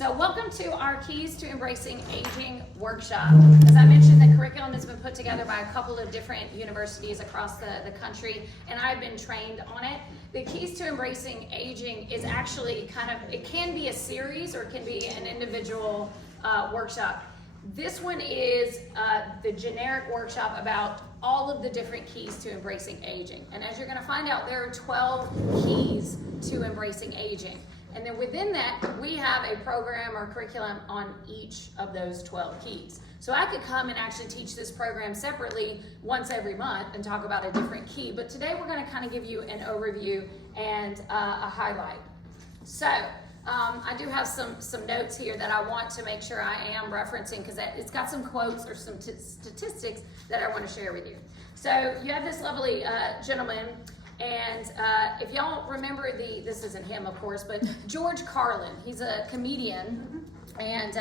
So welcome to our Keys to Embracing Aging workshop. As I mentioned, the curriculum has been put together by a couple of different universities across the country, and I've been trained on it. The Keys to Embracing Aging is actually it can be a series or it can be an individual workshop. This one is the generic workshop about all of the different keys to embracing aging. And as you're going to find out, there are 12 keys to embracing aging. And then within that, we have a program or curriculum on each of those 12 keys. So I could come and actually teach this program separately once every month and talk about a different key. But today we're going to kind of give you an overview and a highlight. So I do have some notes here that I want to make sure I am referencing because it's got some quotes or some statistics that I want to share with you. So you have this lovely gentleman, and if y'all remember this isn't him of course, but George Carlin, he's a comedian, and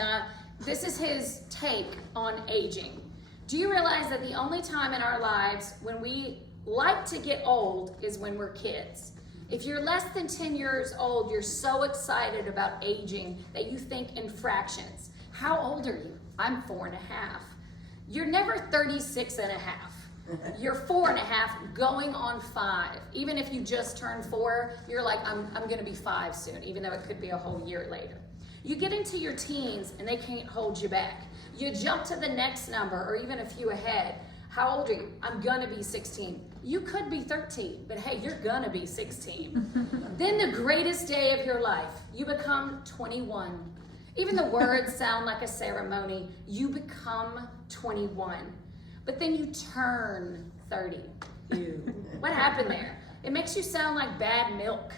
this is his take on aging. Do you realize that the only time in our lives when we like to get old is when we're kids? If you're less than 10 years old, you're so excited about aging that you think in fractions. How old are you? I'm 4.5. You're never 36 and a half. You're 4.5 going on 5. Even if you just turned 4, you're like, I'm gonna be 5 soon, even though it could be a whole year later. You get into your teens and they can't hold you back. You jump to the next number or even a few ahead. How old are you? I'm gonna be 16. You could be 13, but hey, you're gonna be 16. Then the greatest day of your life, you become 21. Even the words sound like a ceremony. You become 21. But then you turn 30. Ew. What happened there? It makes you sound like bad milk.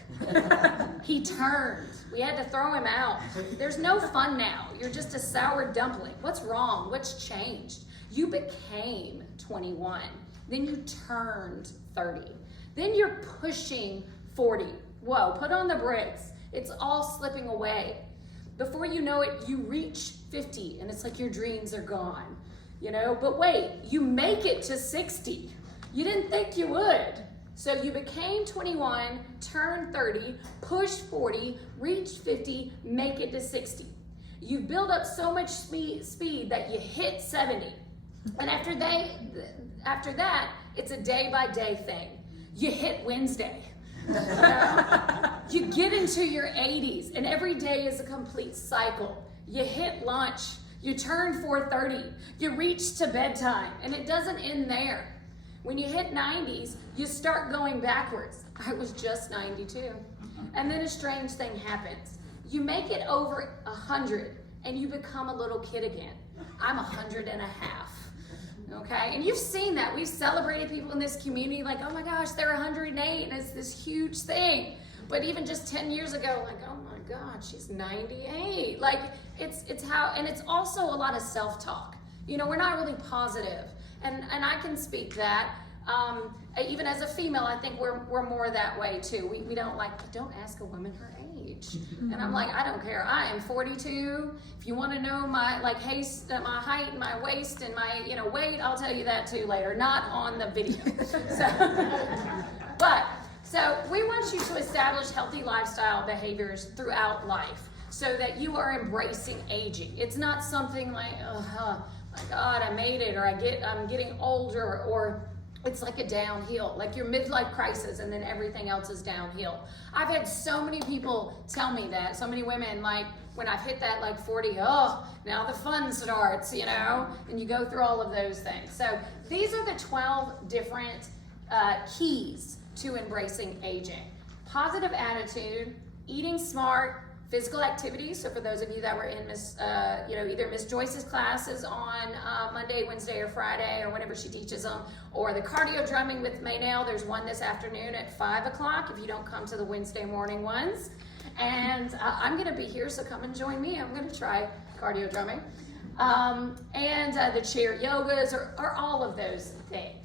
He turned. We had to throw him out. There's no fun now. You're just a sour dumpling. What's wrong? What's changed? You became 21. Then you turned 30. Then you're pushing 40. Whoa, put on the brakes. It's all slipping away. Before you know it, you reach 50 and it's like your dreams are gone. But wait, you make it to 60. You didn't think you would. So you became 21, turned 30, pushed 40, reached 50, make it to 60. You build up so much speed that you hit 70. And after that, it's a day-by-day thing. You hit Wednesday. You get into your 80s, and every day is a complete cycle. You hit lunch. You turn 4:30. You reach to bedtime, and it doesn't end there. When you hit 90s, you start going backwards. I was just 92. And then a strange thing happens. You make it over 100, and you become a little kid again. I'm 100 and a half. Okay, and you've seen that. We've celebrated people in this community like, oh my gosh, they're 108, and it's this huge thing. But even just 10 years ago, like, oh my God, she's 98. Like, it's how, and it's also a lot of self-talk. We're not really positive, and I can speak that. Even as a female, I think we're more that way too. We don't ask a woman her age. And I'm like, I don't care. I am 42. If you want to know my height and my waist and my weight, I'll tell you that too later. Not on the video. So we want you to establish healthy lifestyle behaviors throughout life so that you are embracing aging. It's not something like, oh my God, I made it, or I'm getting older, or it's like a downhill, like your midlife crisis and then everything else is downhill. I've had so many people tell me that, so many women, like when I've hit that like 40, oh, now the fun starts, and you go through all of those things. So these are the 12 different keys to embracing aging. Positive attitude, eating smart, physical activity. So for those of you that were in either Miss Joyce's classes on Monday, Wednesday, or Friday, or whenever she teaches them, or the cardio drumming with Maynell, there's one this afternoon at 5 o'clock if you don't come to the Wednesday morning ones. And I'm gonna be here, so come and join me. I'm gonna try cardio drumming. And the chair yogas, or all of those things.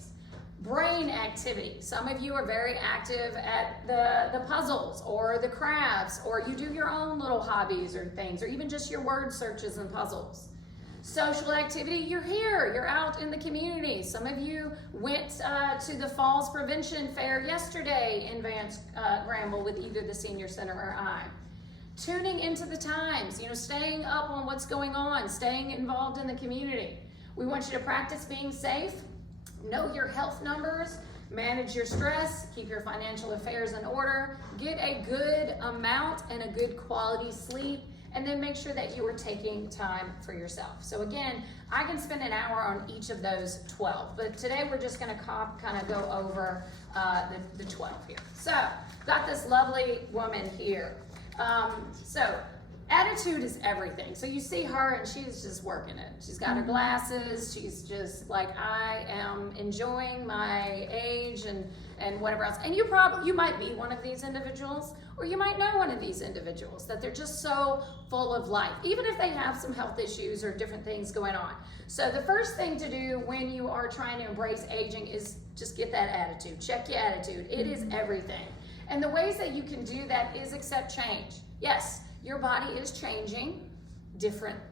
Brain activity. Some of you are very active at the puzzles or the crafts, or you do your own little hobbies or things, or even just your word searches and puzzles. Social activity, you're here, you're out in the community. Some of you went to the Falls Prevention Fair yesterday in Vance Granville with either the Senior Center or I. Tuning into the times, staying up on what's going on, staying involved in the community. We want you to practice being safe, know your health numbers, manage your stress, keep your financial affairs in order, get a good amount and a good quality sleep, and then make sure that you are taking time for yourself. So again, I can spend an hour on each of those 12, but today we're just gonna kind of go over the 12 here. So, got this lovely woman here. So attitude is everything. So you see her and she's just working it. She's got her glasses. She's just like, I am enjoying my age and whatever else. And you might be one of these individuals, or you might know one of these individuals that they're just so full of life, even if they have some health issues or different things going on. So the first thing to do when you are trying to embrace aging is just get that attitude. Check your attitude. It is everything. And the ways that you can do that is accept change. Yes, your body is changing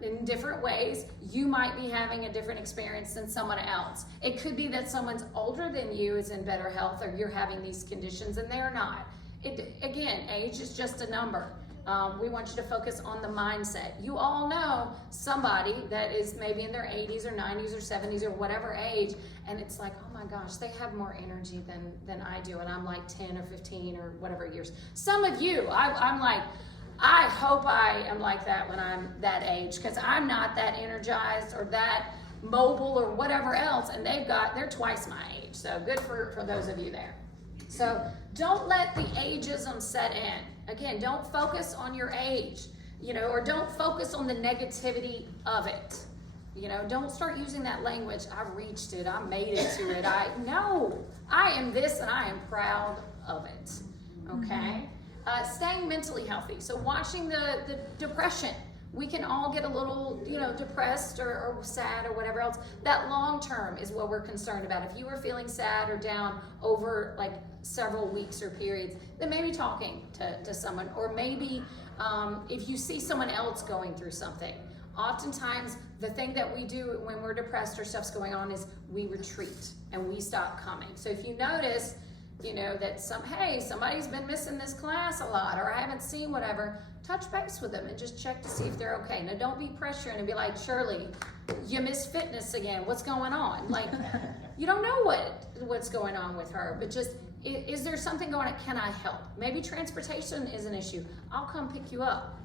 in different ways. You might be having a different experience than someone else. It could be that someone's older than you is in better health, or you're having these conditions and they're not. Again, age is just a number. We want you to focus on the mindset. You all know somebody that is maybe in their 80s or 90s or 70s or whatever age, and it's like, oh my gosh, they have more energy than I do, and I'm like 10 or 15 or whatever years. Some of you, I'm like, I hope I am like that when I'm that age, because I'm not that energized or that mobile or whatever else, and they're twice my age. So good for those of you there. So don't let the ageism set in. Again, don't focus on your age, or don't focus on the negativity of it. Don't start using that language. I reached it. I made it to it. No, I am this and I am proud of it. Okay? Staying mentally healthy. So watching the depression. We can all get a little, depressed or sad or whatever else. That long term is what we're concerned about. If you are feeling sad or down over like several weeks or periods, then maybe talking to someone, or maybe if you see someone else going through something. Oftentimes, the thing that we do when we're depressed or stuff's going on is we retreat and we stop coming. So if you notice, that somebody's been missing this class a lot, or I haven't seen whatever, touch base with them and just check to see if they're okay. Now, don't be pressuring and be like, Shirley, you missed fitness again. What's going on? Like, you don't know what's going on with her, but just, is there something going on? Can I help? Maybe transportation is an issue. I'll come pick you up,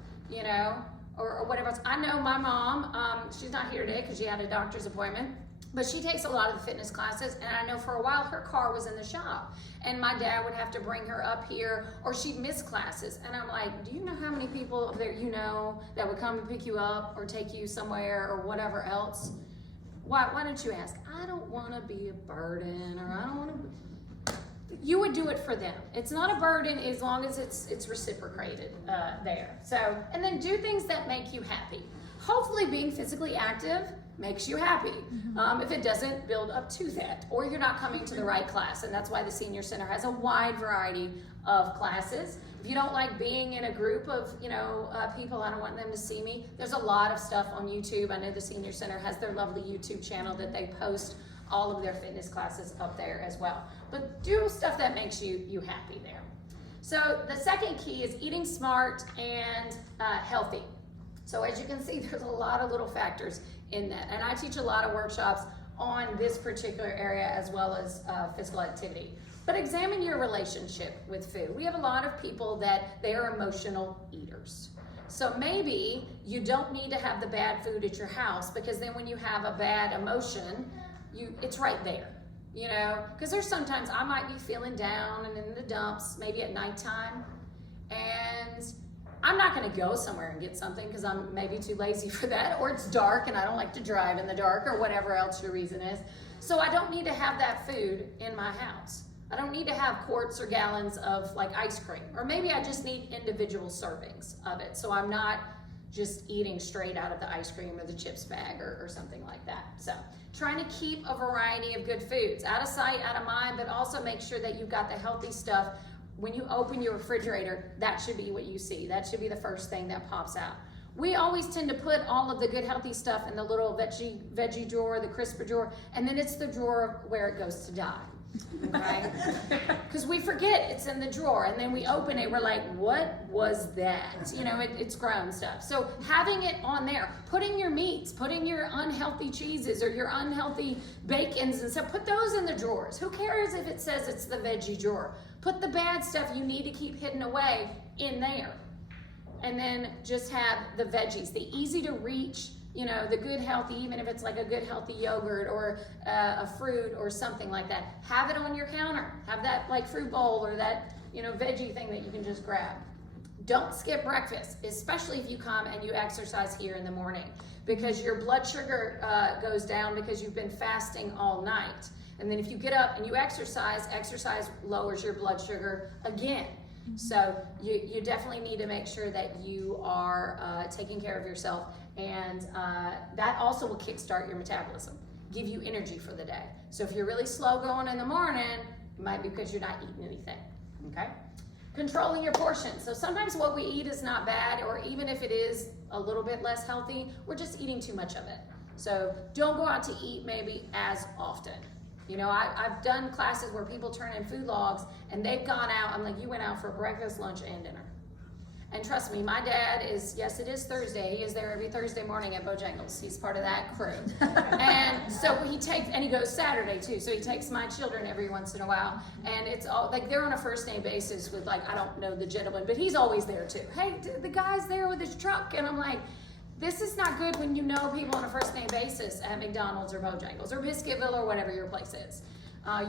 or whatever else. I know my mom, she's not here today because she had a doctor's appointment, but she takes a lot of the fitness classes, and I know for a while her car was in the shop, and my dad would have to bring her up here, or she'd miss classes. And I'm like, do you know how many people up there that would come and pick you up or take you somewhere or whatever else? Why don't you ask? I don't want to be a burden, or I don't want to. You would do it for them. It's not a burden as long as it's reciprocated there. So, and then do things that make you happy. Hopefully being physically active makes you happy. If it doesn't, build up to that, or you're not coming to the right class, and that's why the Senior Center has a wide variety of classes. If you don't like being in a group of people, I don't want them to see me, there's a lot of stuff on YouTube. I know the Senior Center has their lovely YouTube channel that they post all of their fitness classes up there as well. But do stuff that makes you happy there. So the second key is eating smart and healthy. So as you can see, there's a lot of little factors in that. And I teach a lot of workshops on this particular area as well as physical activity. But examine your relationship with food. We have a lot of people that they are emotional eaters. So maybe you don't need to have the bad food at your house, because then when you have a bad emotion, it's right there. Because there's sometimes I might be feeling down and in the dumps, maybe at nighttime, and I'm not going to go somewhere and get something because I'm maybe too lazy for that, or it's dark and I don't like to drive in the dark, or whatever else your reason is. So I don't need to have that food in my house. I don't need to have quarts or gallons of like ice cream, or maybe I just need individual servings of it. So I'm not just eating straight out of the ice cream or the chips bag or something like that. So trying to keep a variety of good foods, out of sight, out of mind, but also make sure that you've got the healthy stuff. When you open your refrigerator, that should be what you see. That should be the first thing that pops out. We always tend to put all of the good healthy stuff in the little veggie drawer, the crisper drawer, and then it's the drawer where it goes to die. Okay? Because we forget it's in the drawer, and then we open it, we're like, what was that? You know, it's grown stuff. So having it on there, putting your meats, putting your unhealthy cheeses or your unhealthy bacons and stuff, put those in the drawers. Who cares if it says it's the veggie drawer? Put the bad stuff you need to keep hidden away in there. And then just have the veggies, the easy to reach, you know, the good healthy, even if it's like a good healthy yogurt or a fruit or something like that. Have it on your counter. Have that like fruit bowl or that, you know, veggie thing that you can just grab. Don't skip breakfast, especially if you come and you exercise here in the morning, because your blood sugar goes down because you've been fasting all night. And then if you get up and you exercise lowers your blood sugar again. So you definitely need to make sure that you are taking care of yourself, and that also will kickstart your metabolism, give you energy for the day. So if you're really slow going in the morning, it might be because you're not eating anything, okay? Controlling your portions. So sometimes what we eat is not bad, or even if it is a little bit less healthy, we're just eating too much of it. So don't go out to eat maybe as often. You know, I've done classes where people turn in food logs and they've gone out. I'm like, you went out for breakfast, lunch, and dinner. And trust me, my dad is, yes, it is Thursday. He is there every Thursday morning at Bojangles. He's part of that crew. And so he goes Saturday too. So he takes my children every once in a while. And it's all, like they're on a first name basis with like, I don't know the gentleman, but he's always there too. Hey, the guy's there with his truck. And I'm like, this is not good when you know people on a first name basis at McDonald's or Bojangles or Biscuitville or whatever your place is.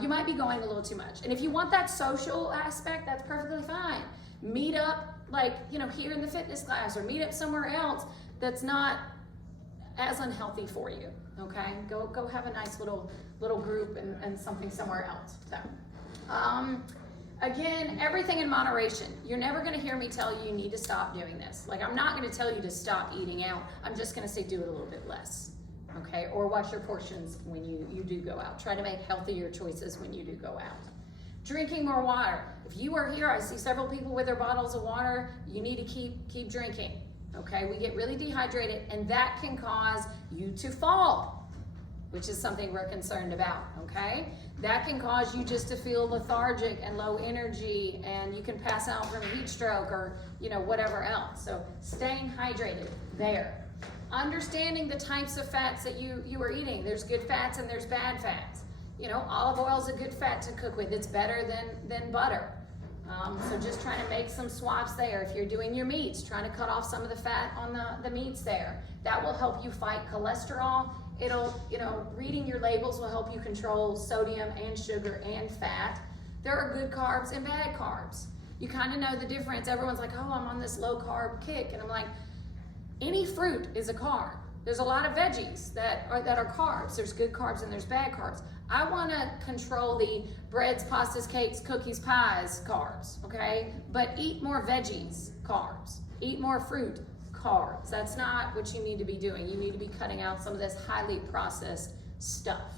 You might be going a little too much. And if you want that social aspect, that's perfectly fine. Meet up like, you know, here in the fitness class, or meet up somewhere else that's not as unhealthy for you, okay? Go have a nice little group and something somewhere else. So, again, everything in moderation. You're never gonna hear me tell you need to stop doing this. Like, I'm not gonna tell you to stop eating out. I'm just gonna say do it a little bit less, okay? Or watch your portions when you do go out. Try to make healthier choices when you do go out. Drinking more water. If you are here, I see several people with their bottles of water. You need to keep drinking, okay? We get really dehydrated, and that can cause you to fall, which is something we're concerned about, okay? That can cause you just to feel lethargic and low energy, and you can pass out from heat stroke or, you know, whatever else. So staying hydrated there. Understanding the types of fats that you are eating. There's good fats and there's bad fats. You know, olive oil is a good fat to cook with. It's better than butter. So just trying to make some swaps there. If you're doing your meats, trying to cut off some of the fat on the meats there. That will help you fight cholesterol. It'll, you know, reading your labels will help you control sodium and sugar and fat. There are good carbs and bad carbs. You kind of know the difference. Everyone's like, oh, I'm on this low carb kick. And I'm like, any fruit is a carb. There's a lot of veggies that are carbs. There's good carbs and there's bad carbs. I want to control the breads, pastas, cakes, cookies, pies carbs, okay? But eat more veggies, carbs. Eat more fruit, carbs. That's not what you need to be doing. You need to be cutting out some of this highly processed stuff.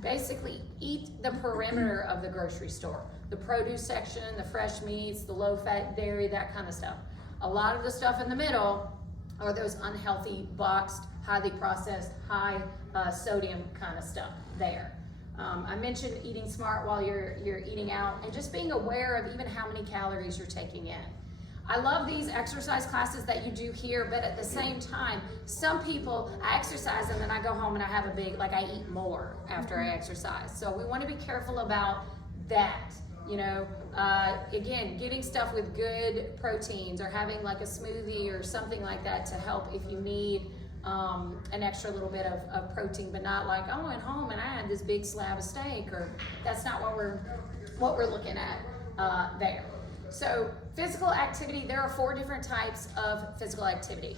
Basically, eat the perimeter of the grocery store. The produce section, the fresh meats, the low-fat dairy, that kind of stuff. A lot of the stuff in the middle are those unhealthy, boxed, highly processed, high sodium kind of stuff there. I mentioned eating smart while you're eating out, and just being aware of even how many calories you're taking in. I love these exercise classes that you do here, but at the same time, some people, I exercise and then I go home and I have a big, like I eat more after I exercise. So we want to be careful about that. You know, again, getting stuff with good proteins, or having like a smoothie or something like that to help if you need an extra little bit of protein, but not like, oh, I went home and I had this big slab of steak, or that's not what we're looking at there. So physical activity, there are 4 different types of physical activity.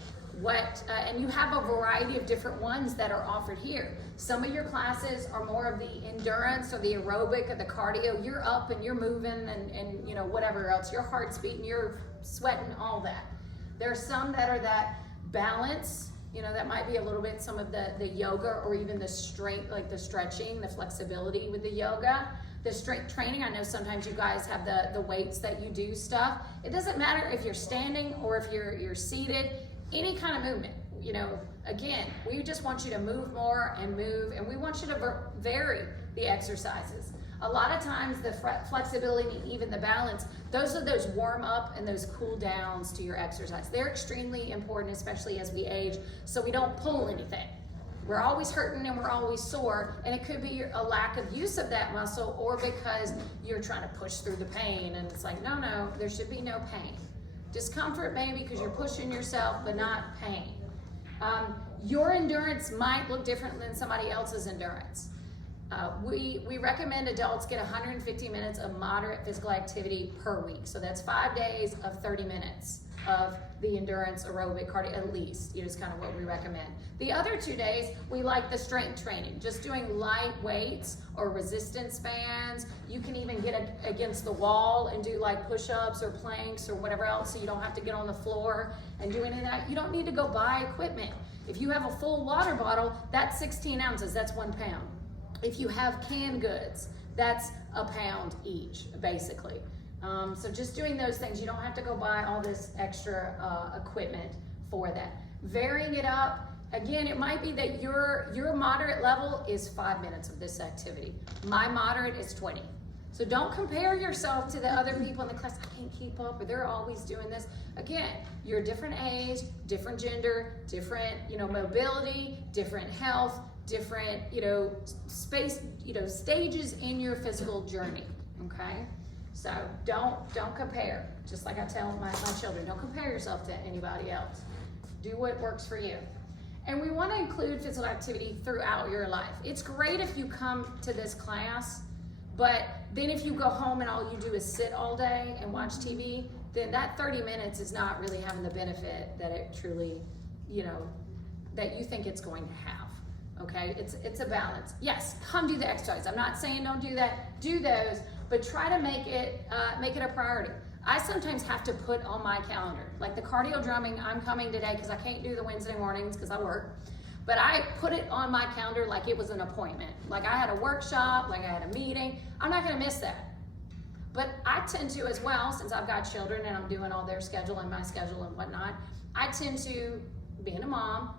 And you have a variety of different ones that are offered here. Some of your classes are more of the endurance or the aerobic or the cardio. You're up and you're moving and you know, whatever else. Your heart's beating, you're sweating, all that. There are some that are that balance. You know, that might be a little bit some of the yoga, or even the strength, like the stretching, the flexibility with the yoga. The strength training, I know sometimes you guys have the weights that you do stuff. It doesn't matter if you're standing or if you're seated, any kind of movement. You know, again, we just want you to move more and move, and we want you to vary the exercises. A lot of times the flexibility, even the balance, those are those warm up and those cool downs to your exercise. They're extremely important, especially as we age, so we don't pull anything. We're always hurting and we're always sore, and it could be a lack of use of that muscle, or because you're trying to push through the pain, and it's like, no, there should be no pain. Discomfort maybe because you're pushing yourself, but not pain. Your endurance might look different than somebody else's endurance. We recommend adults get 150 minutes of moderate physical activity per week. So that's 5 days of 30 minutes of the endurance aerobic cardio, at least, is kind of what we recommend. The other 2 days, we like the strength training, just doing light weights or resistance bands. You can even get against the wall and do like push-ups or planks or whatever else, so you don't have to get on the floor and do any of that. You don't need to go buy equipment. If you have a full water bottle, that's 16 ounces, that's 1 pound. If you have canned goods, that's a pound each, basically. So just doing those things, you don't have to go buy all this extra equipment for that. Varying it up, again, it might be that your moderate level is 5 minutes of this activity. My moderate is 20. So don't compare yourself to the other people in the class. I can't keep up, or they're always doing this. Again, you're a different age, different gender, different, mobility, different health, different, space, stages in your physical journey, okay? So don't compare. Just like I tell my children, don't compare yourself to anybody else. Do what works for you. And we want to include physical activity throughout your life. It's great if you come to this class, but then if you go home and all you do is sit all day and watch TV, then that 30 minutes is not really having the benefit that it truly, that you think it's going to have. Okay, it's a balance. Yes, come do the exercise. I'm not saying don't do that. Do those, but try to make it a priority. I sometimes have to put on my calendar, like the cardio drumming. I'm coming today because I can't do the Wednesday mornings because I work. But I put it on my calendar like it was an appointment. Like I had a workshop, like I had a meeting. I'm not going to miss that. But I tend to as well, since I've got children and I'm doing all their schedule and my schedule and whatnot. I tend to, being a mom,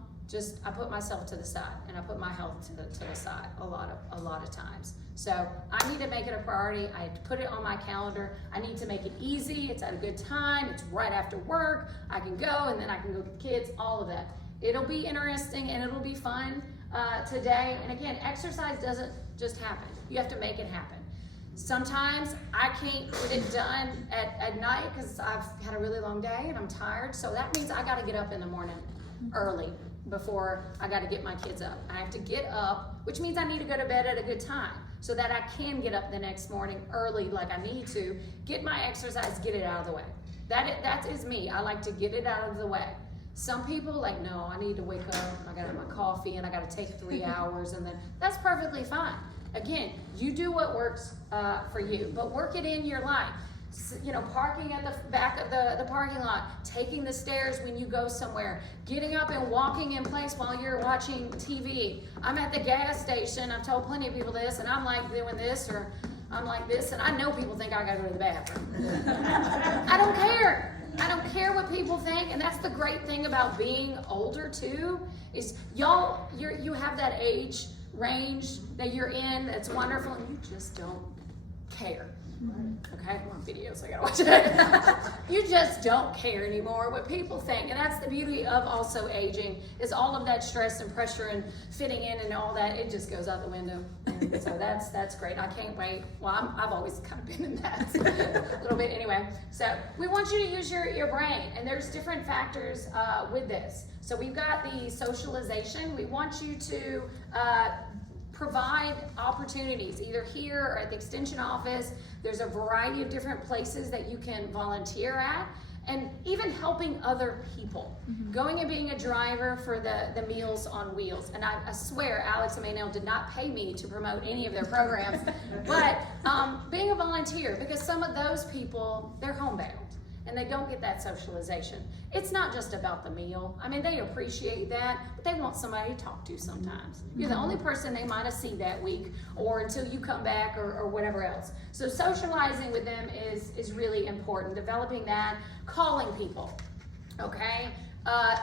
I put myself to the side, and I put my health to the side a lot of times. So I need to make it a priority. I have to put it on my calendar. I need to make it easy. It's at a good time. It's right after work. I can go, and then I can go with the kids, all of that. It'll be interesting and it'll be fun today. And again, exercise doesn't just happen. You have to make it happen. Sometimes I can't get it done at night because I've had a really long day and I'm tired. So that means I got to get up in the morning early before I got to get my kids up. I have to get up, which means I need to go to bed at a good time so that I can get up the next morning early like I need to, get my exercise, get it out of the way. That is me. I like to get it out of the way. Some people like, no, I need to wake up, I gotta have my coffee, and I gotta take 3 hours, and then that's perfectly fine. Again, you do what works for you, but work it in your life. Parking at the back of the parking lot, taking the stairs when you go somewhere, getting up and walking in place while you're watching TV. I'm at the gas station, I've told plenty of people this, and I'm like doing this, or I'm like this, and I know people think I gotta go to the bathroom. I don't care. I don't care what people think, and that's the great thing about being older too, is you have that age range that you're in that's wonderful, and you just don't care. Okay, I'm on videos, so I gotta watch it. You just don't care anymore what people think, and that's the beauty of also aging, is all of that stress and pressure and fitting in and all that, it just goes out the window. And so that's great. I can't wait. Well, I've always kind of been in that a little bit anyway. So we want you to use your brain, and there's different factors with this. So we've got the socialization. We want you to provide opportunities, either here or at the extension office. There's a variety of different places that you can volunteer at, and even helping other people. Going and being a driver for the Meals on Wheels. And I swear Alex and Maynell did not pay me to promote any of their programs, but being a volunteer, because some of those people, they're homebound and they don't get that socialization. It's not just about the meal. I mean, they appreciate that, but they want somebody to talk to sometimes. You're the only person they might have seen that week, or until you come back, or whatever else. So socializing with them is really important. Developing that, calling people, okay?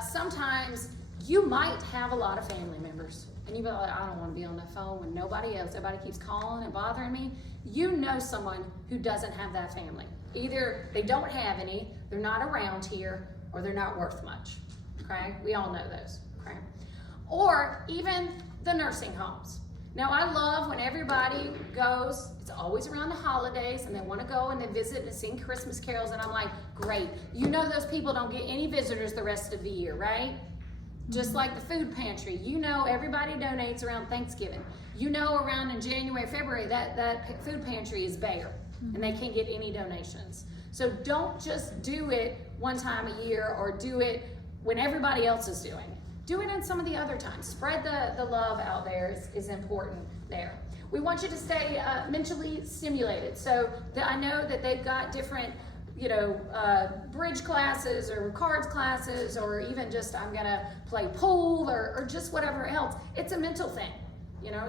Sometimes You might have a lot of family members, and you'd be like, I don't want to be on the phone with nobody else. Everybody keeps calling and bothering me. You know someone who doesn't have that family. Either they don't have any, they're not around here, or they're not worth much, okay? We all know those, okay? Or even the nursing homes. Now, I love when everybody goes, it's always around the holidays, and they want to go and they visit and sing Christmas carols, and I'm like, great. You know those people don't get any visitors the rest of the year, right? Just like the food pantry. You know everybody donates around Thanksgiving. You know around in January, February, that food pantry is bare, and they can't get any donations. So don't just do it one time a year or do it when everybody else is doing it. Do it in some of the other times. Spread the love out there is important there. We want you to stay mentally stimulated. So I know that they've got different, bridge classes or cards classes, or even just I'm gonna play pool or just whatever else. It's a mental thing.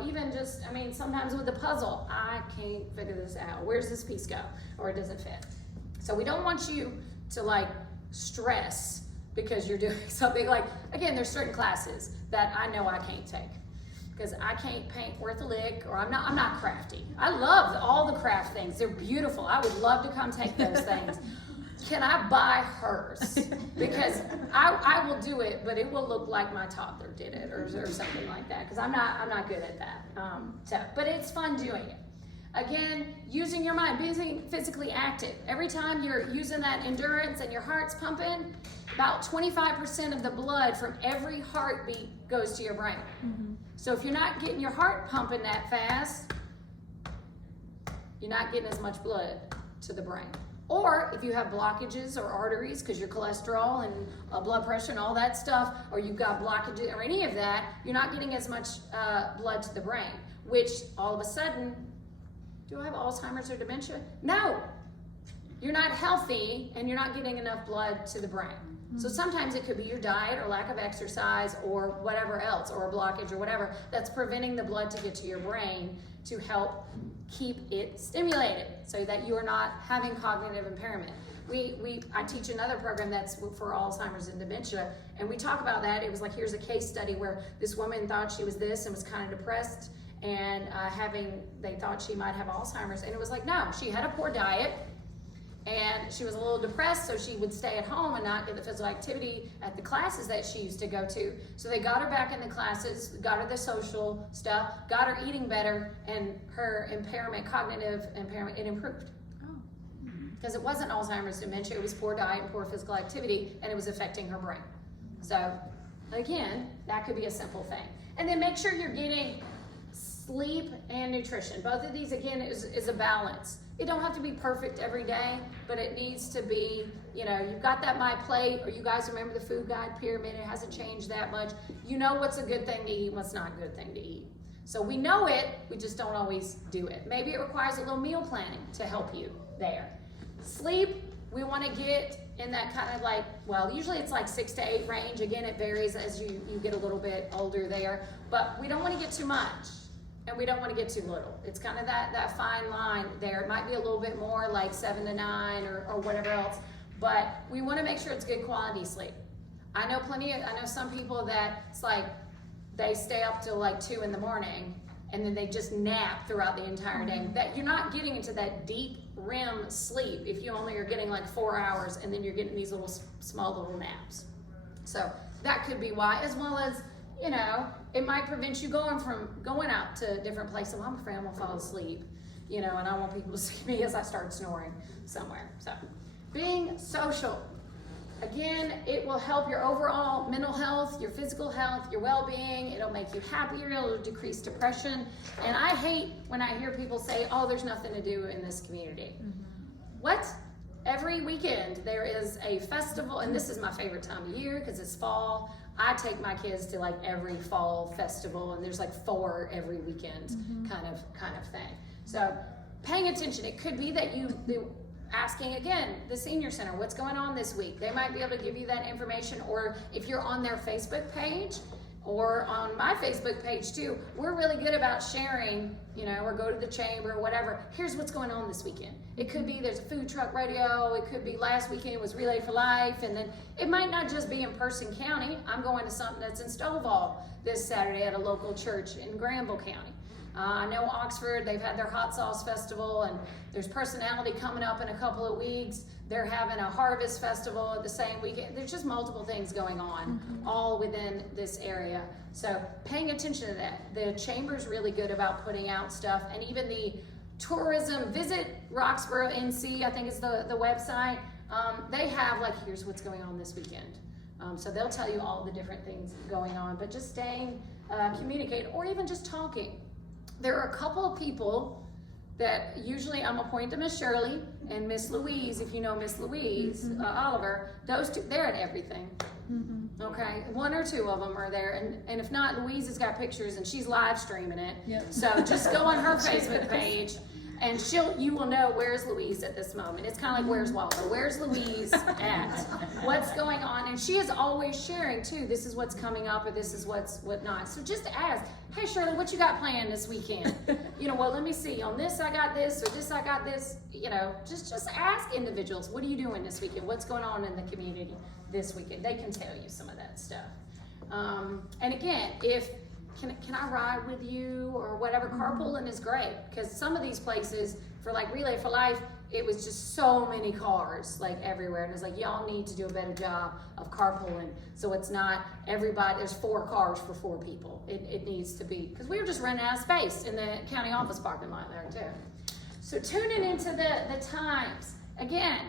Even just, sometimes with the puzzle, I can't figure this out. Where's this piece go? Or it doesn't fit. So we don't want you to stress because you're doing something again, there's certain classes that I know I can't take because I can't paint worth a lick, or I'm not crafty. I love all the craft things. They're beautiful. I would love to come take those things. Can I buy hers? Because I will do it, but it will look like my toddler did it or something like that, because I'm not good at that. But it's fun doing it. Again, using your mind, being physically active. Every time you're using that endurance and your heart's pumping, about 25% of the blood from every heartbeat goes to your brain. Mm-hmm. So if you're not getting your heart pumping that fast, you're not getting as much blood to the brain. Or if you have blockages or arteries because your cholesterol and blood pressure and all that stuff, or you've got blockages or any of that, you're not getting as much blood to the brain, which all of a sudden, do I have Alzheimer's or dementia? No. You're not healthy and you're not getting enough blood to the brain. Mm-hmm. So sometimes it could be your diet or lack of exercise or whatever else, or a blockage or whatever, that's preventing the blood to get to your brain to help keep it stimulated so that you are not having cognitive impairment. I teach another program that's for Alzheimer's and dementia, and we talk about that. It was like, here's a case study where this woman thought she was this and was kind of depressed, and they thought she might have Alzheimer's, and it was like, no, she had a poor diet, and she was a little depressed, so she would stay at home and not get the physical activity at the classes that she used to go to. So they got her back in the classes, got her the social stuff, got her eating better, and her cognitive impairment, it improved. Because it wasn't Alzheimer's, dementia, it was poor diet and poor physical activity, and it was affecting her brain. So again, that could be a simple thing. And then make sure you're getting sleep and nutrition. Both of these, again, is a balance. It don't have to be perfect every day, but it needs to be, you've got that My Plate, or you guys remember the food guide pyramid, it hasn't changed that much. You know what's a good thing to eat, what's not a good thing to eat. So we know it, we just don't always do it. Maybe it requires a little meal planning to help you there. Sleep, we want to get in that kind of usually it's 6 to 8 range. Again, it varies as you get a little bit older there, but we don't want to get too much. And we don't want to get too little. It's kind of that fine line there. It might be a little bit more like 7 to 9 or whatever else, but we want to make sure it's good quality sleep. I know some people that it's like they stay up till 2 in the morning and then they just nap throughout the entire day. That you're not getting into that deep REM sleep if you only are getting 4 hours and then you're getting these small little naps. So that could be why, as well as it might prevent you going out to different places. Well, I'm afraid I'm gonna fall asleep, and I don't want people to see me as I start snoring somewhere. So being social, again, it will help your overall mental health, your physical health, your well-being. It'll make you happier, it'll decrease depression. And I hate when I hear people say, oh, there's nothing to do in this community. Mm-hmm. What? Every weekend there is a festival, and this is my favorite time of year because it's fall. I take my kids to every fall festival, and there's 4 every weekend, kind of thing. So paying attention. It could be that asking again the senior center, what's going on this week? They might be able to give you that information, or if you're on their Facebook page, or on my Facebook page too. We're really good about sharing, or go to the chamber or whatever. Here's what's going on this weekend. It could be there's a food truck rodeo. It could be last weekend was Relay for Life. And then it might not just be in Person County. I'm going to something that's in Stovall this Saturday at a local church in Granville County. I know Oxford, they've had their hot sauce festival, and there's Personality coming up in a couple of weeks. They're having a harvest festival at the same weekend. There's just multiple things going on, all within this area. So paying attention to that. The chamber's really good about putting out stuff, and even the tourism, visit Roxborough NC, I think is the website. They have here's what's going on this weekend. So they'll tell you all the different things going on, but just staying communicating, or even just talking. There are a couple of people that usually I'm appointed to Miss Shirley and Miss Louise, if you know Miss Louise, Oliver. Those two, they're at everything. Okay, one or two of them are there, and if not, Louise has got pictures and she's live streaming it. Yep. So just go on her Facebook page, and you will know where's Louise at this moment. It's kind of like where's Walter? Where's Louise at? What's going on? And she is always sharing too. This is what's coming up, or this is what not. So just ask, hey Shirley, what you got planned this weekend? Well, let me see. On this I got this, or this I got this. Just ask individuals, what are you doing this weekend? What's going on in the community this weekend? They can tell you some of that stuff. And again, can I ride with you or whatever? Carpooling is great, because some of these places for Relay for Life, it was just so many cars everywhere, and it's y'all need to do a better job of carpooling, so it's not everybody, there's 4 cars for 4 people. It needs to be, because we were just running out of space in the county office parking lot there too. So tuning into the times, again,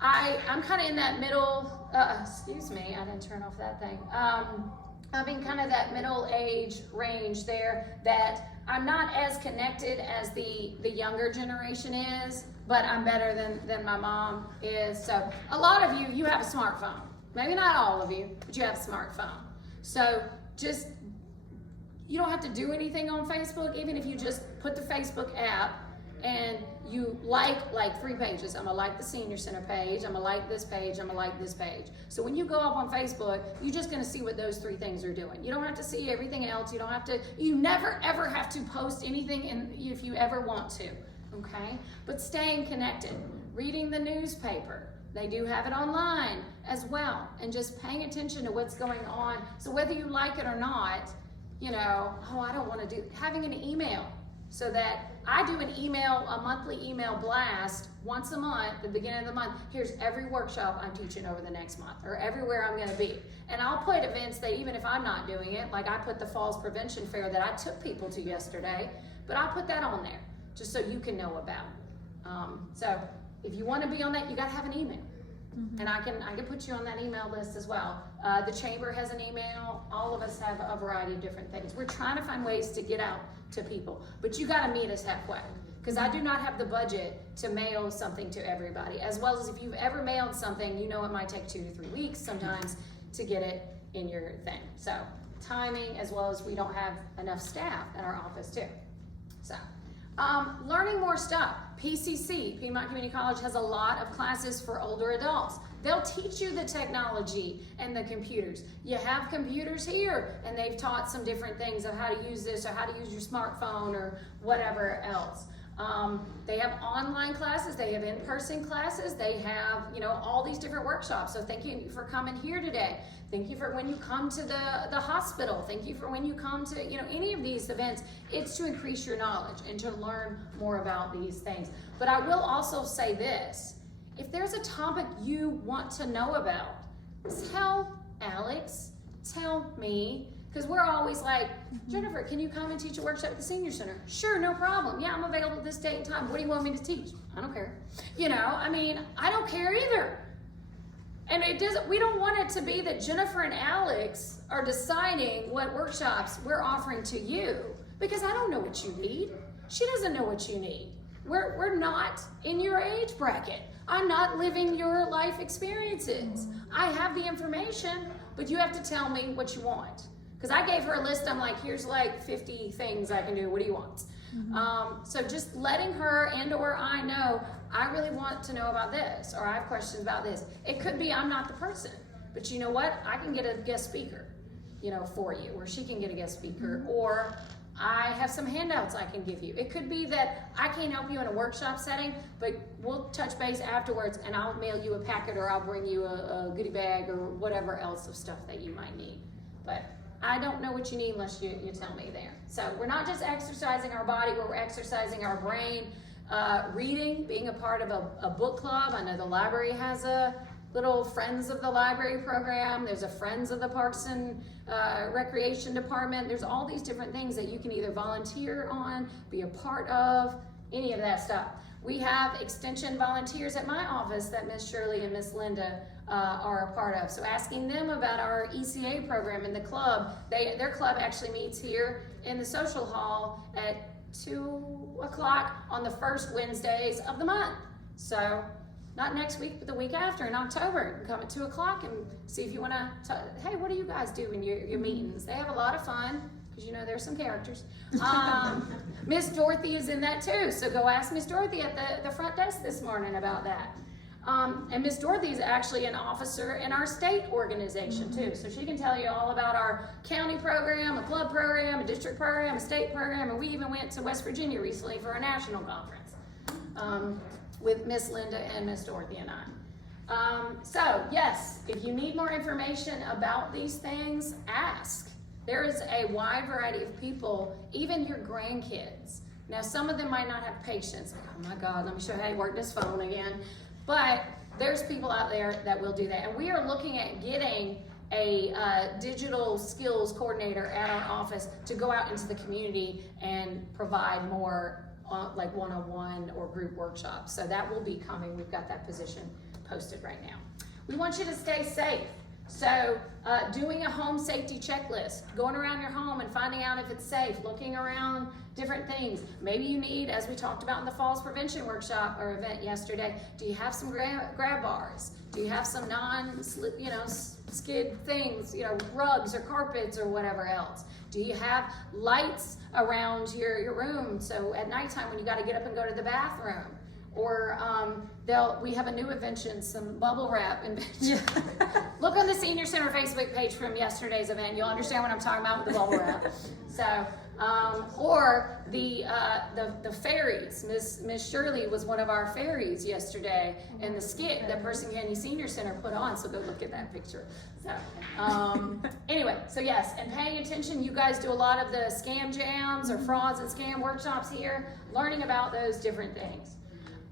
I'm kind of in that middle, excuse me, I didn't turn off that thing. I'm in kind of that middle age range there, that I'm not as connected as the younger generation is, but I'm better than my mom is. So a lot of you have a smartphone. Maybe not all of you, but you have a smartphone. So just, you don't have to do anything on Facebook, even if you just put the Facebook app and you like 3 pages. I'm gonna like the Senior Center page, I'm gonna like this page, I'm gonna like this page. So when you go up on Facebook, you're just gonna see what those 3 things are doing. You don't have to see everything else. You never ever have to post anything if you ever want to, okay? But staying connected, reading the newspaper. They do have it online as well, and just paying attention to what's going on. So whether you like it or not, I don't wanna having an email. So that I do a monthly email blast once a month, the beginning of the month. Here's every workshop I'm teaching over the next month, or everywhere I'm gonna be. And I'll put events that even if I'm not doing it, I put the Falls Prevention Fair that I took people to yesterday, but I'll put that on there, just so you can know about it. So if you wanna be on that, you gotta have an email. And I can put you on that email list as well. The chamber has an email. All of us have a variety of different things. We're trying to find ways to get out to people, but you got to meet us halfway, because I do not have the budget to mail something to everybody. As well as if you've ever mailed something, it might take 2 to 3 weeks sometimes to get it in your thing. So timing, as well as we don't have enough staff in our office too. So learning more stuff. PCC, Piedmont Community College, has a lot of classes for older adults. They'll teach you the technology and the computers. You have computers here, and they've taught some different things of how to use this, or how to use your smartphone, or whatever else. They have online classes, they have in-person classes, they have, all these different workshops. So thank you for coming here today. Thank you for when you come to the hospital. Thank you for when you come to, any of these events. It's to increase your knowledge and to learn more about these things. But I will also say this. If there's a topic you want to know about, tell Alex, tell me, because we're always like, Jennifer, can you come and teach a workshop at the Senior Center? Sure, no problem. Yeah, I'm available this date and time. What do you want me to teach? I don't care. I don't care either. And we don't want it to be that Jennifer and Alex are deciding what workshops we're offering to you, because I don't know what you need. She doesn't know what you need. We're not in your age bracket. I'm not living your life experiences. I have the information, but you have to tell me what you want. Because I gave her a list, I'm like, here's 50 things I can do, what do you want? So just letting her or I know, I really want to know about this, or I have questions about this. It could be I'm not the person, but you know what? I can get a guest speaker. for you, or she can get a guest speaker, or I have some handouts I can give you. It could be that I can't help you in a workshop setting, but we'll touch base afterwards and I'll mail you a packet, or I'll bring you a goodie bag or whatever else of stuff that you might need. But I don't know what you need unless you tell me there. So we're not just exercising our body, we're exercising our brain. Reading, being a part of a book club. I know the library has a little Friends of the Library program. There's a Friends of the Parks and Recreation Department. There's all these different things that you can either volunteer on, be a part of, any of that stuff. We have extension volunteers at my office that Miss Shirley and Miss Linda are a part of. So asking them about our ECA program in the club. Their club actually meets here in the social hall at 2 o'clock on the first Wednesdays of the month. So not next week, but the week after in October. Come at 2 o'clock and see if you want to, hey, what do you guys do in your meetings? They have a lot of fun, because there's some characters. Miss Dorothy is in that too, so go ask Miss Dorothy at the front desk this morning about that. And Miss Dorothy is actually an officer in our state organization too, so she can tell you all about our county program, a club program, a district program, a state program, and we even went to West Virginia recently for a national conference with Miss Linda and Miss Dorothy and I. So yes, if you need more information about these things, ask. There is a wide variety of people, even your grandkids. Now some of them might not have patience. Oh my God, let me show you how to work this phone again. But there's people out there that will do that. And we are looking at getting a digital skills coordinator at our office to go out into the community and provide more like one-on-one or group workshops. So that will be coming. We've got that position posted right now. We want you to stay safe. So doing a home safety checklist, going around your home and finding out if it's safe, looking around different things. Maybe you need, as we talked about in the falls prevention workshop or event yesterday, do you have some grab bars? Do you have some skid things, rugs or carpets or whatever else? Do you have lights around your room, so at nighttime when you got to get up and go to the bathroom? Or we have a new invention, some bubble wrap invention. Look on the Senior Center Facebook page from yesterday's event. You'll understand what I'm talking about with the bubble wrap. So, or the fairies. Miss Shirley was one of our fairies yesterday, and the skit that Person Candy Senior Center put on. So go look at that picture. So anyway, so yes, and paying attention. You guys do a lot of the scam jams or frauds and scam workshops here, learning about those different things.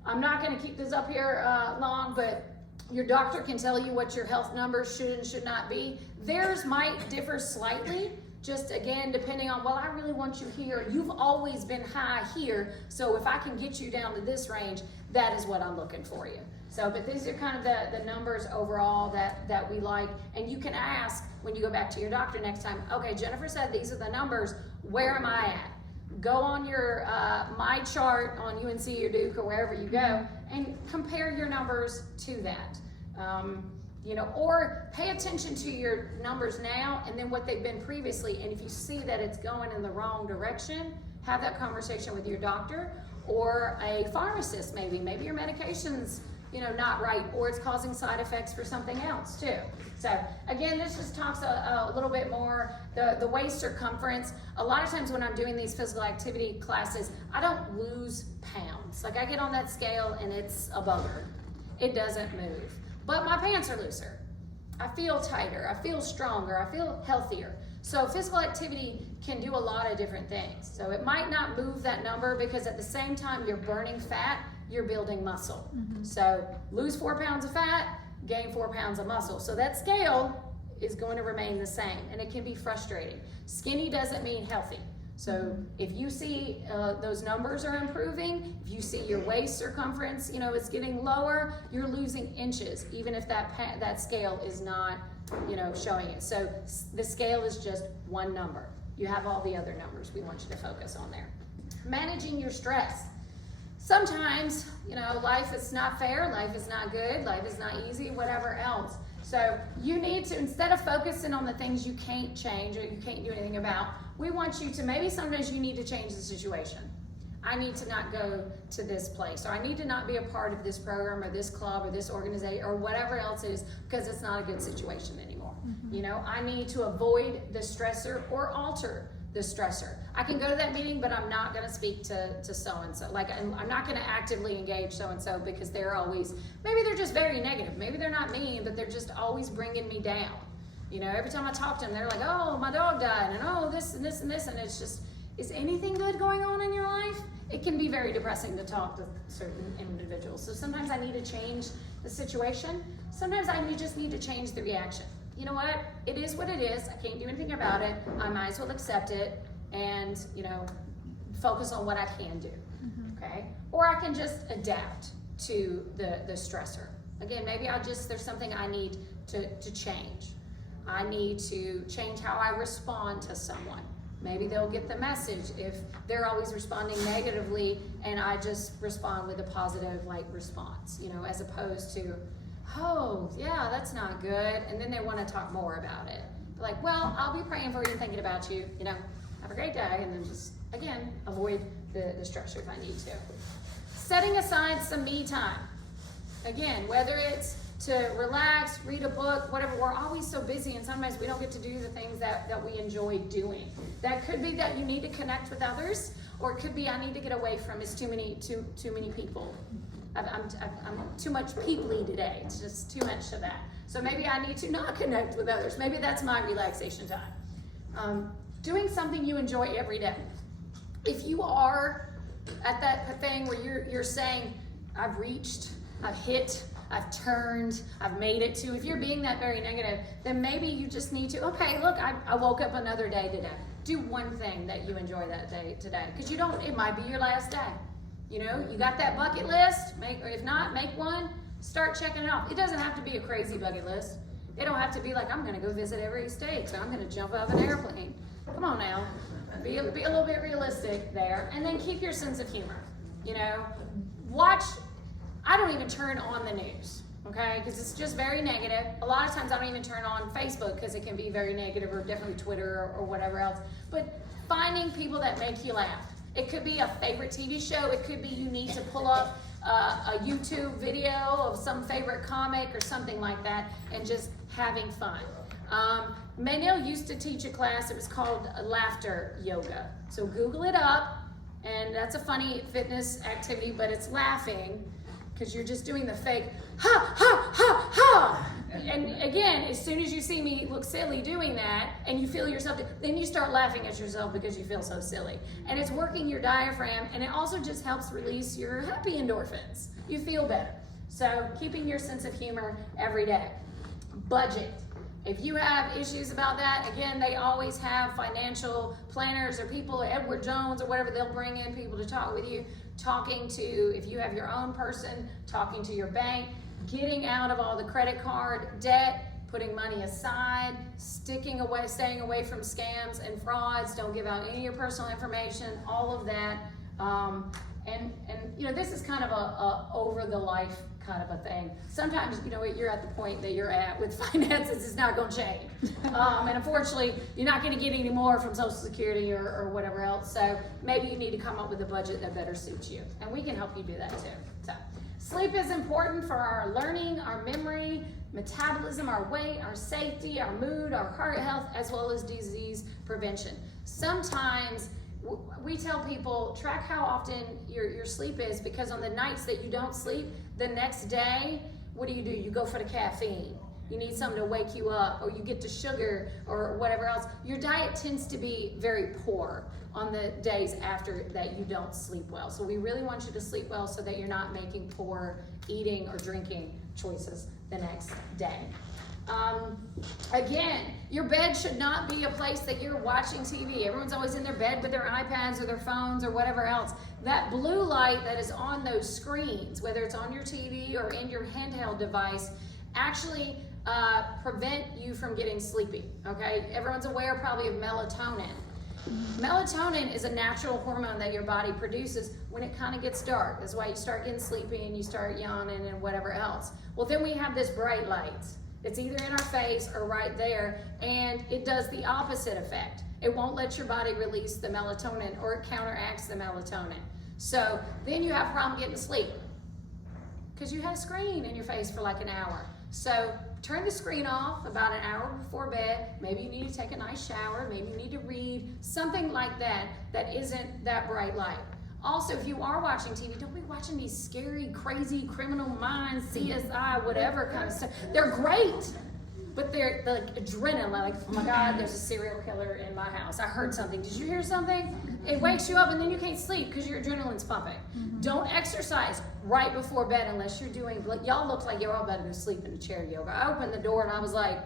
I'm not going to keep this up here long, but your doctor can tell you what your health numbers should and should not be. Theirs might differ slightly, just again, depending on, well, I really want you here. You've always been high here, so if I can get you down to this range, that is what I'm looking for you. So, but these are kind of the numbers overall that we like. And you can ask when you go back to your doctor next time, okay, Jennifer said these are the numbers, where am I at? Go on your my chart on UNC or Duke or wherever you go and compare your numbers to that. Or pay attention to your numbers now and then what they've been previously. And if you see that it's going in the wrong direction, have that conversation with your doctor or a pharmacist maybe. Maybe your medication's not right, or it's causing side effects for something else too. So again, this just talks a little bit more, the waist circumference. A lot of times when I'm doing these physical activity classes, I don't lose pounds. Like I get on that scale and it's a bugger. It doesn't move. But my pants are looser. I feel tighter, I feel stronger, I feel healthier. So physical activity can do a lot of different things. So it might not move that number because at the same time you're burning fat, you're building muscle. So lose 4 pounds of fat, gain 4 pounds of muscle. So that scale is going to remain the same, and it can be frustrating. Skinny doesn't mean healthy. So if you see those numbers are improving, if you see your waist circumference, it's getting lower, you're losing inches, even if that scale is not, showing it. So the scale is just one number. You have all the other numbers we want you to focus on there. Managing your stress. Sometimes, life is not fair, life is not good, life is not easy, whatever else. So you need to, instead of focusing on the things you can't change or you can't do anything about, we want you to, maybe sometimes you need to change the situation. I need to not go to this place, or I need to not be a part of this program or this club or this organization or whatever else it is because it's not a good situation anymore. You know, I need to avoid the stressor or alter the stressor. I can go to that meeting, but I'm not going to speak to so-and-so. Like, I'm not going to actively engage so-and-so because they're always, maybe they're just very negative. Maybe they're not mean, but they're just always bringing me down. You know, every time I talk to them, they're like, oh, my dog died, and oh, this and this and this, and it's just, is anything good going on in your life? It can be very depressing to talk to certain individuals. So sometimes I need to change the situation. Sometimes I just need to change the reaction. You know what? It is what it is. I can't do anything about it. I might as well accept it and, you know, focus on what I can do. Okay? Or I can just adapt to the stressor. Again, maybe there's something I need to change. I need to change how I respond to someone. Maybe they'll get the message if they're always responding negatively and I just respond with a positive response, you know, as opposed to, oh, yeah, that's not good. And then they want to talk more about it. Like, well, I'll be praying for you and thinking about you, you know, have a great day. And then just, again, avoid the stressor if I need to. Setting aside some me time. Again, whether it's to relax, read a book, whatever, we're always so busy and sometimes we don't get to do the things that we enjoy doing. That could be that you need to connect with others, or it could be I need to get away from too many people. I'm too much people-y today. It's just too much of that. So maybe I need to not connect with others. Maybe that's my relaxation time. Doing something you enjoy every day. If you are at that thing where you're saying, I've reached, I've hit, I've turned, I've made it to, if you're being that very negative, then maybe you just need to, okay, look, I woke up another day today. Do one thing that you enjoy that day today. Because it might be your last day. You know, you got that bucket list, or if not, make one, start checking it off. It doesn't have to be a crazy bucket list. It don't have to be like, I'm gonna go visit every state, so I'm gonna jump out of an airplane. Come on now, be a little bit realistic there. And then keep your sense of humor. You know, I don't even turn on the news, okay? Because it's just very negative. A lot of times I don't even turn on Facebook because it can be very negative, or definitely Twitter or whatever else. But finding people that make you laugh. It could be a favorite TV show. It could be you need to pull up a YouTube video of some favorite comic or something like that and just having fun. Maynell used to teach a class. It was called laughter yoga. So Google it up, and that's a funny fitness activity, but it's laughing because you're just doing the fake ha, ha, ha, ha. And again, as soon as you see me look silly doing that and you feel yourself, then you start laughing at yourself because you feel so silly. And it's working your diaphragm, and it also just helps release your happy endorphins. You feel better. So keeping your sense of humor every day. Budget. If you have issues about that, again, they always have financial planners or people, Edward Jones or whatever, they'll bring in people to talk with you. Talking to, if you have your own person, talking to your bank, getting out of all the credit card debt, putting money aside, staying away from scams and frauds. Don't give out any of your personal information, all of that. And you know, this is kind of a over the life kind of a thing. Sometimes, you know, you're at the point that you're at with finances, it's not going to change. And unfortunately, you're not going to get any more from Social Security or whatever else. So maybe you need to come up with a budget that better suits you. And we can help you do that too. So sleep is important for our learning, our memory, metabolism, our weight, our safety, our mood, our heart health, as well as disease prevention. Sometimes we tell people, track how often your sleep is, because on the nights that you don't sleep, the next day, what do? You go for the caffeine. You need something to wake you up, or you get the sugar or whatever else. Your diet tends to be very poor on the days after that you don't sleep well. So we really want you to sleep well so that you're not making poor eating or drinking choices the next day. Again, your bed should not be a place that you're watching TV. Everyone's always in their bed with their iPads or their phones or whatever else. That blue light that is on those screens, whether it's on your TV or in your handheld device, actually prevent you from getting sleepy, okay? Everyone's aware probably of melatonin. Melatonin is a natural hormone that your body produces when it kind of gets dark. That's why you start getting sleepy and you start yawning and whatever else. Well, then we have this bright light. It's either in our face or right there, and it does the opposite effect. It won't let your body release the melatonin, or it counteracts the melatonin. So then you have a problem getting to sleep because you had a screen in your face for like an hour. So turn the screen off about an hour before bed. Maybe you need to take a nice shower. Maybe you need to read, something like that that isn't that bright light. Also, if you are watching TV, don't be watching these scary, crazy Criminal Minds, CSI, whatever kind of stuff. They're great, but they're like adrenaline, like, oh my God, there's a serial killer in my house. I heard something. Did you hear something? It wakes you up and then you can't sleep because your adrenaline's pumping. Don't exercise right before bed unless you're doing, y'all look like you're all about to go sleep in a chair yoga. I opened the door and I was like,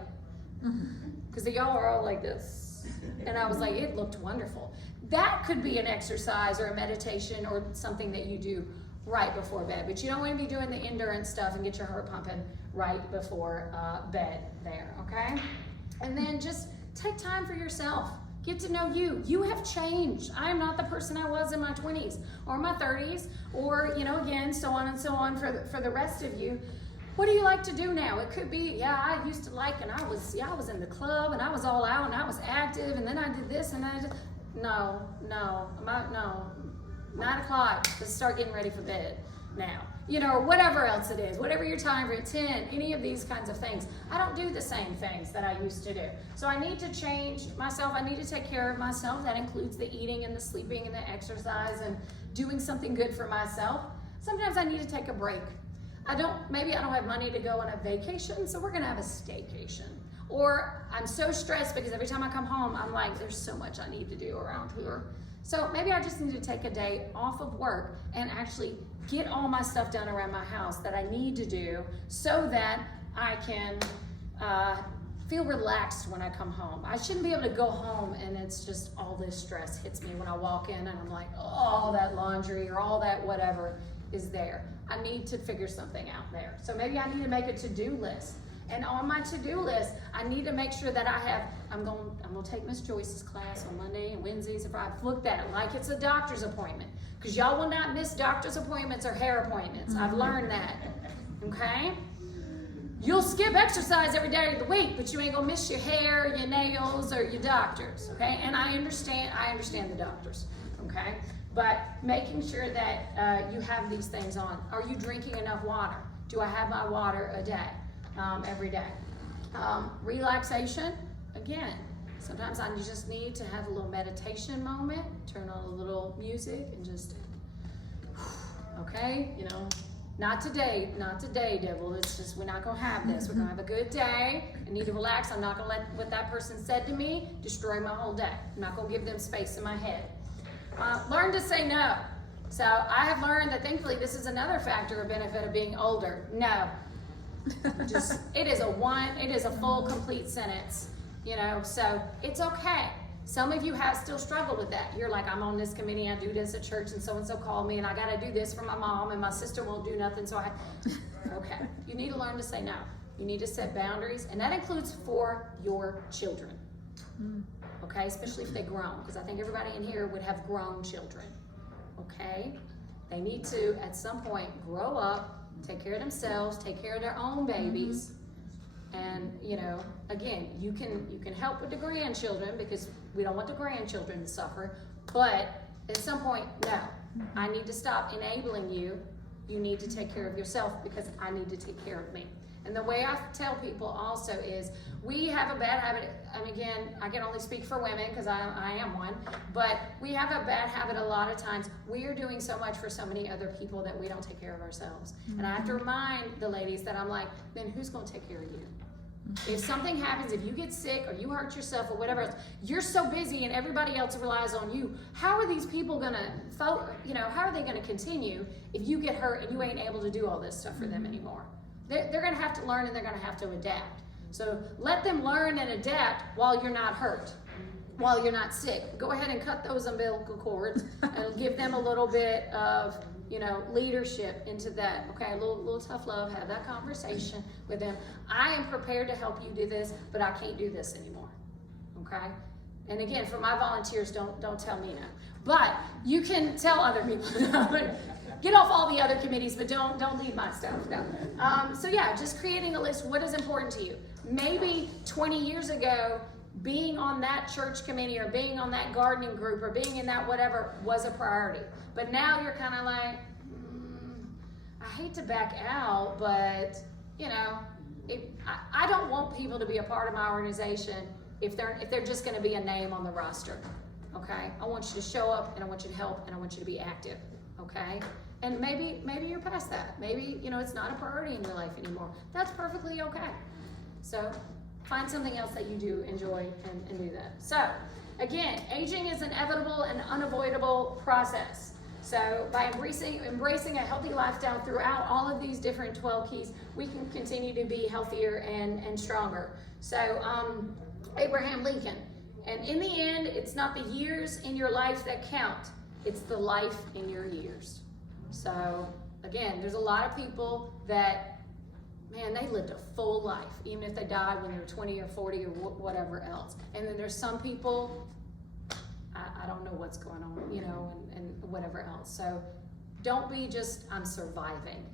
because y'all are all like this. And I was like, it looked wonderful. That could be an exercise or a meditation or something that you do right before bed. But you don't want to be doing the endurance stuff and get your heart pumping right before bed there, okay? And then just take time for yourself. Get to know you. You have changed. I am not the person I was in my 20s or my 30s or, again, so on and so on for the rest of you. What do you like to do now? It could be, I used to like, and I was in the club and I was all out and I was active and then I did this and I did. No. 9 o'clock, let's start getting ready for bed now. Or whatever else it is, whatever your time for 10, any of these kinds of things. I don't do the same things that I used to do. So I need to change myself. I need to take care of myself. That includes the eating and the sleeping and the exercise and doing something good for myself. Sometimes I need to take a break. Maybe I don't have money to go on a vacation, so we're gonna have a staycation. Or I'm so stressed because every time I come home, I'm like, there's so much I need to do around here. So maybe I just need to take a day off of work and actually get all my stuff done around my house that I need to do so that I can feel relaxed when I come home. I shouldn't be able to go home and it's just all this stress hits me when I walk in and I'm like, oh, all that laundry or all that whatever is there. I need to figure something out there. So maybe I need to make a to-do list. And on my to-do list, I need to make sure that I'm going to take Miss Joyce's class on Monday and Wednesdays and Fridays. Look at it like it's a doctor's appointment. Because y'all will not miss doctor's appointments or hair appointments. I've learned that, okay? You'll skip exercise every day of the week, but you ain't gonna miss your hair, your nails, or your doctors, okay? And I understand the doctors, okay? But making sure that you have these things on. Are you drinking enough water? Do I have my water a day? Every day. Relaxation, again, sometimes I just need to have a little meditation moment, turn on a little music and just, okay, not today, devil. It's just, we're not gonna have this. We're gonna have a good day. I need to relax. I'm not gonna let what that person said to me destroy my whole day. I'm not gonna give them space in my head. Learn to say no. So I have learned that thankfully this is another factor or benefit of being older. No. It is a full, complete sentence, so it's okay. Some of you have still struggled with that. You're like, I'm on this committee, I do this at church, and so called me, and I got to do this for my mom, and my sister won't do nothing, okay. You need to learn to say no. You need to set boundaries, and that includes for your children, okay, especially if they're grown, because I think everybody in here would have grown children, okay? They need to, at some point, grow up, take care of themselves, take care of their own babies, and again, you can help with the grandchildren because we don't want the grandchildren to suffer, but at some point, no, I need to stop enabling you. You need to take care of yourself because I need to take care of me. And the way I tell people also is we have a bad habit, and again, I can only speak for women because I am one, but we have a bad habit a lot of times. We are doing so much for so many other people that we don't take care of ourselves. And I have to remind the ladies that I'm like, then who's going to take care of you? If something happens, if you get sick or you hurt yourself or whatever else, you're so busy and everybody else relies on you. How are these people going to, how are they going to continue if you get hurt and you ain't able to do all this stuff for them anymore? They're going to have to learn and they're going to have to adapt. So let them learn and adapt while you're not hurt, while you're not sick. Go ahead and cut those umbilical cords and give them a little bit of, leadership into that. Okay, a little tough love, have that conversation with them. I am prepared to help you do this, but I can't do this anymore. Okay? And again, for my volunteers, don't tell me no. But you can tell other people no. Get off all the other committees, but don't leave my stuff. No. So yeah, just creating a list. What is important to you? Maybe 20 years ago, being on that church committee or being on that gardening group or being in that whatever was a priority. But now you're kind of like, I hate to back out, but I don't want people to be a part of my organization if they're just gonna be a name on the roster, okay? I want you to show up, and I want you to help, and I want you to be active, okay? And maybe you're past that. Maybe, it's not a priority in your life anymore. That's perfectly okay. So find something else that you do enjoy and do that. So again, aging is an inevitable and unavoidable process. So by embracing a healthy lifestyle throughout all of these different 12 keys, we can continue to be healthier and stronger. So Abraham Lincoln, and in the end, it's not the years in your life that count, it's the life in your years. So again, there's a lot of people that, man, they lived a full life, even if they died when they were 20 or 40 or whatever else. And then there's some people, I don't know what's going on, and whatever else. So don't be just, I'm surviving.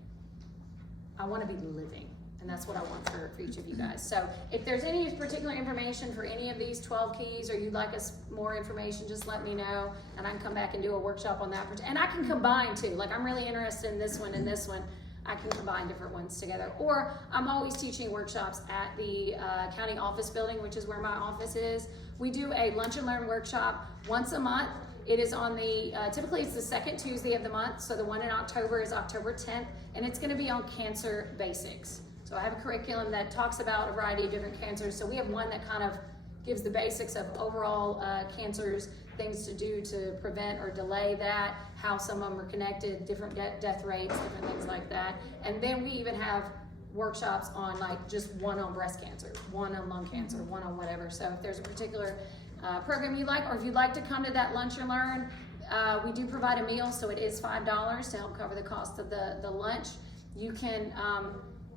I want to be living. And that's what I want for each of you guys. So if there's any particular information for any of these 12 keys, or you'd like us more information, just let me know, and I can come back and do a workshop on that. And I can combine too. Like, I'm really interested in this one and this one. I can combine different ones together. Or I'm always teaching workshops at the county office building, which is where my office is. We do a lunch and learn workshop once a month. It is on typically it's the second Tuesday of the month. So the one in October is October 10th, and it's gonna be on cancer basics. So I have a curriculum that talks about a variety of different cancers. So we have one that kind of gives the basics of overall cancers, things to do to prevent or delay that, how some of them are connected, different death rates, different things like that. And then we even have workshops on just one on breast cancer, one on lung cancer, one on whatever. So if there's a particular program you like, or if you'd like to come to that lunch and learn, we do provide a meal, so it is $5 to help cover the cost of the lunch. You can,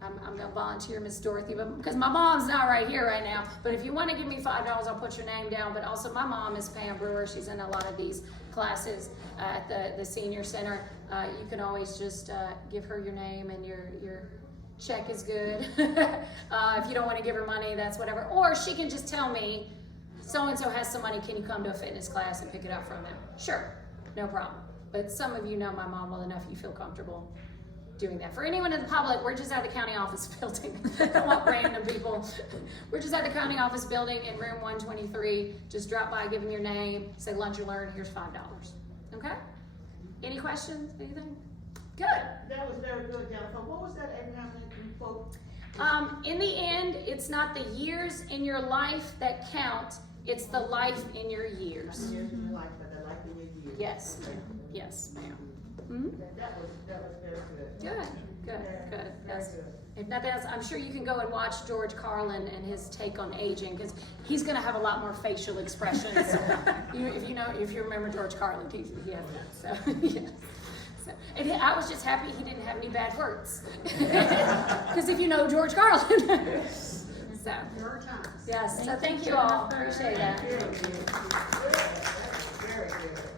I'm gonna volunteer Miss Dorothy, but because my mom's not right here right now, but if you want to give me $5, I'll put your name down. But also my mom is Pam Brewer. She's in a lot of these classes at the senior center. You can always just give her your name, and your check is good. If you don't want to give her money, that's whatever. Or she can just tell me, so-and-so has some money, can you come to a fitness class and pick it up from them? Sure, no problem. But some of you know my mom well enough, you feel comfortable doing that. For anyone in the public, we're just at the county office building. I don't want random people. We're just at the county office building in room 123. Just drop by, give them your name, say lunch or learn, here's $5. Okay? Any questions, anything? Good. That was very good, Jennifer. What was that Abraham Lincoln quote? In the end, it's not the years in your life that count, it's the life in your years. Years in your life, but the life in your years. Yes, okay. Yes, ma'am. That was very good. Good. Very Yes. good. If nothing else, I'm sure you can go and watch George Carlin and his take on aging, because he's going to have a lot more facial expressions. If you remember George Carlin, he has that. So yes. So, and I was just happy he didn't have any bad words, because if you know George Carlin. So yes. So thank you all. Appreciate that. Very good.